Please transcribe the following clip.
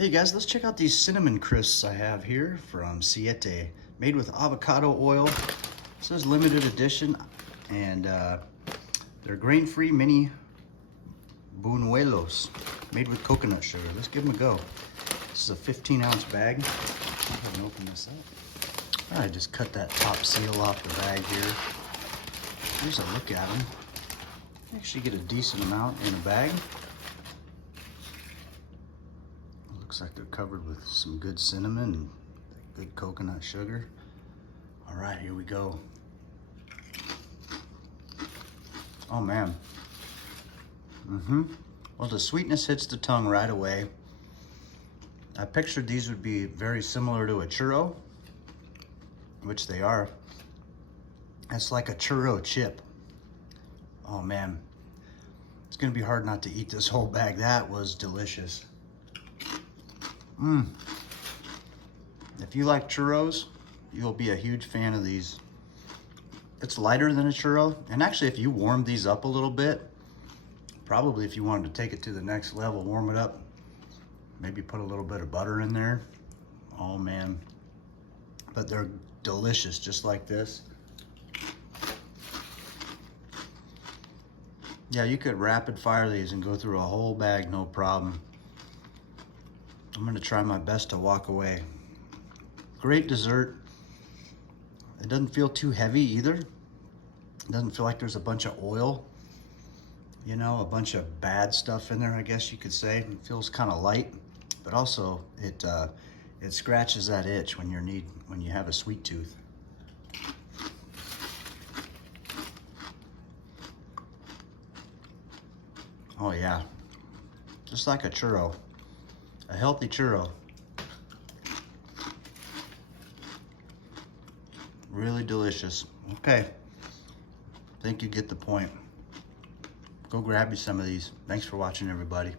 Hey guys, let's check out these cinnamon crisps I have here from Siete, made with avocado oil. It says limited edition, and they're grain-free mini Bunuelos, made with coconut sugar. Let's give them a go. This is a 15-ounce bag. Go ahead and open this up. All right, just cut that top seal off the bag here. Here's a look at them. Actually get a decent amount in a bag. Looks like they're covered with some good cinnamon and good coconut sugar. All right, here we go. Oh man. Well, the sweetness hits the tongue right away. I pictured these would be very similar to a churro, which they are. It's like a churro chip. Oh man, it's gonna be hard not to eat this whole bag. That was delicious. If you like churros, you'll be a huge fan of these. It's lighter than a churro, and actually if you warm these up a little bit, probably if you wanted to take it to the next level, warm it up, maybe put a little bit of butter in there. Oh man, but they're delicious just like this. Yeah, you could rapid fire these and go through a whole bag, no problem. I'm gonna try my best to walk away. Great dessert. It doesn't feel too heavy either. It doesn't feel like there's a bunch of oil, you know, a bunch of bad stuff in there, I guess you could say. It feels kind of light, but also it scratches that itch when you have a sweet tooth. Oh yeah, just like a churro. A healthy churro. Really delicious. Okay, I think you get the point. Go grab you some of these. Thanks for watching, everybody.